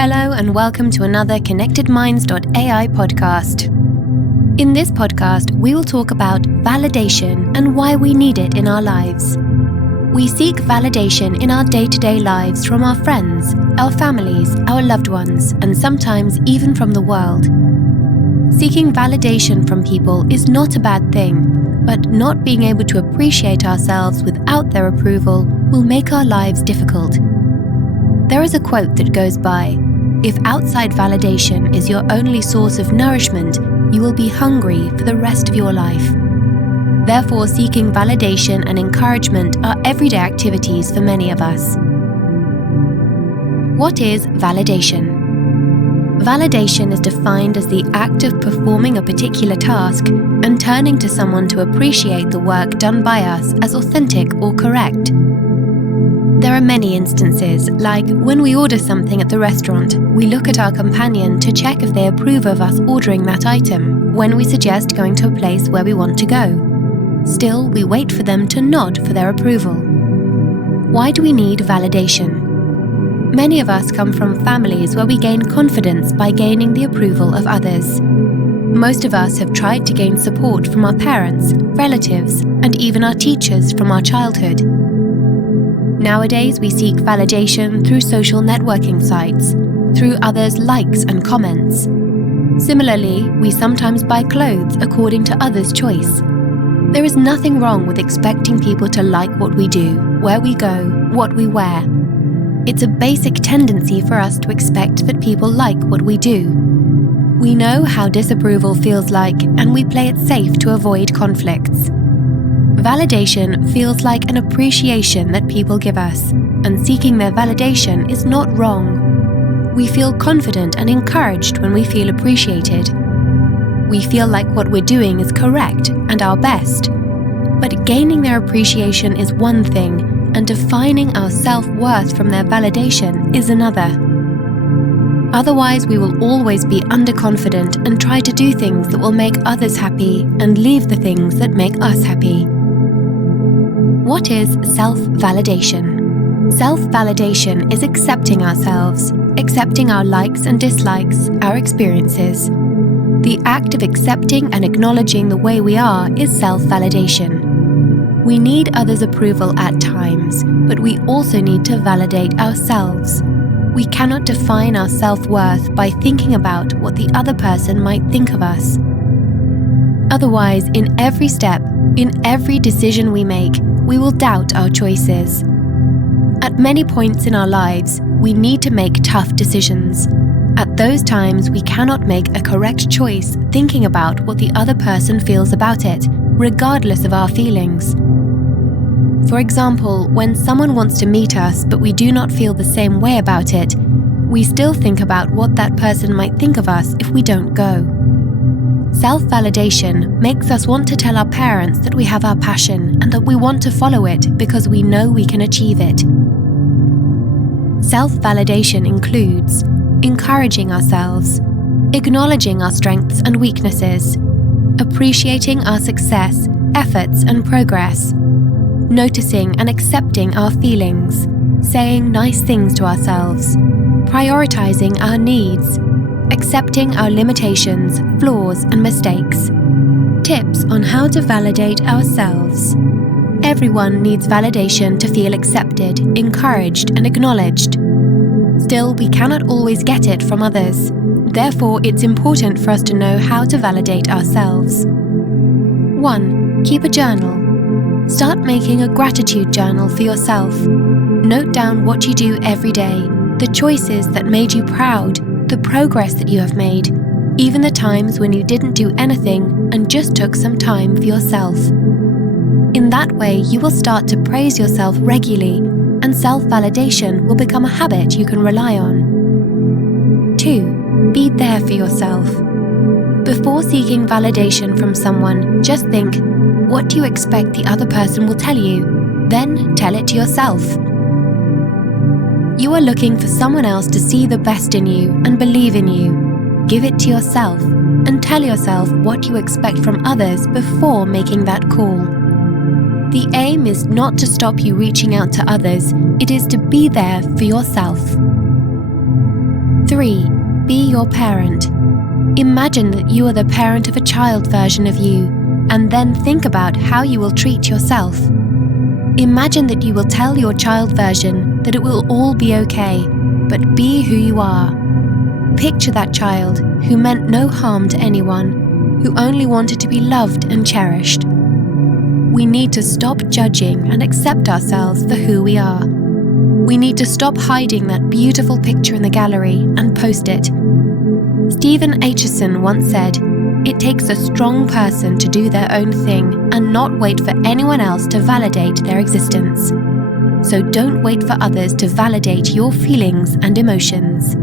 Hello and welcome to another ConnectedMinds.ai podcast. In this podcast, we will talk about validation and why we need it in our lives. We seek validation in our day-to-day lives from our friends, our families, our loved ones, and sometimes even from the world. Seeking validation from people is not a bad thing, but not being able to appreciate ourselves without their approval will make our lives difficult. There is a quote that goes by, "If outside validation is your only source of nourishment, you will be hungry for the rest of your life." Therefore, seeking validation and encouragement are everyday activities for many of us. What is validation? Validation is defined as the act of performing a particular task and turning to someone to appreciate the work done by us as authentic or correct. There are many instances, like when we order something at the restaurant, we look at our companion to check if they approve of us ordering that item when we suggest going to a place where we want to go. Still, we wait for them to nod for their approval. Why do we need validation? Many of us come from families where we gain confidence by gaining the approval of others. Most of us have tried to gain support from our parents, relatives, and even our teachers from our childhood. Nowadays, we seek validation through social networking sites, through others' likes and comments. Similarly, we sometimes buy clothes according to others' choice. There is nothing wrong with expecting people to like what we do, where we go, what we wear. It's a basic tendency for us to expect that people like what we do. We know how disapproval feels like, and we play it safe to avoid conflicts. Validation feels like an appreciation that people give us, and seeking their validation is not wrong. We feel confident and encouraged when we feel appreciated. We feel like what we're doing is correct and our best. But gaining their appreciation is one thing, and defining our self-worth from their validation is another. Otherwise, we will always be underconfident and try to do things that will make others happy and leave the things that make us happy. What is self-validation? Self-validation is accepting ourselves, accepting our likes and dislikes, our experiences. The act of accepting and acknowledging the way we are is self-validation. We need others' approval at times, but we also need to validate ourselves. We cannot define our self-worth by thinking about what the other person might think of us. Otherwise, in every step, in every decision we make, we will doubt our choices. At many points in our lives, we need to make tough decisions. At those times, we cannot make a correct choice thinking about what the other person feels about it, regardless of our feelings. For example, when someone wants to meet us but we do not feel the same way about it, we still think about what that person might think of us if we don't go. Self-validation makes us want to tell our parents that we have our passion and that we want to follow it because we know we can achieve it. Self-validation includes encouraging ourselves, acknowledging our strengths and weaknesses, appreciating our success, efforts, and progress, noticing and accepting our feelings, saying nice things to ourselves, prioritizing our needs, accepting our limitations, flaws, and mistakes. Tips on how to validate ourselves. Everyone needs validation to feel accepted, encouraged, and acknowledged. Still, we cannot always get it from others. Therefore, it's important for us to know how to validate ourselves. 1. Keep a journal. Start making a gratitude journal for yourself. Note down what you do every day, the choices that made you proud, the progress that you have made, even the times when you didn't do anything and just took some time for yourself. In that way, you will start to praise yourself regularly, and self-validation will become a habit you can rely on. 2. Be there for yourself. Before seeking validation from someone, just think, what do you expect the other person will tell you? Then tell it to yourself. You are looking for someone else to see the best in you and believe in you. Give it to yourself and tell yourself what you expect from others before making that call. The aim is not to stop you reaching out to others, it is to be there for yourself. 3. Be your parent. Imagine that you are the parent of a child version of you, and then think about how you will treat yourself. Imagine that you will tell your child version that it will all be okay, but be who you are. Picture that child who meant no harm to anyone, who only wanted to be loved and cherished. We need to stop judging and accept ourselves for who we are. We need to stop hiding that beautiful picture in the gallery and post it. Stephen Aitchison once said, "It takes a strong person to do their own thing and not wait for anyone else to validate their existence. So don't wait for others to validate your feelings and emotions."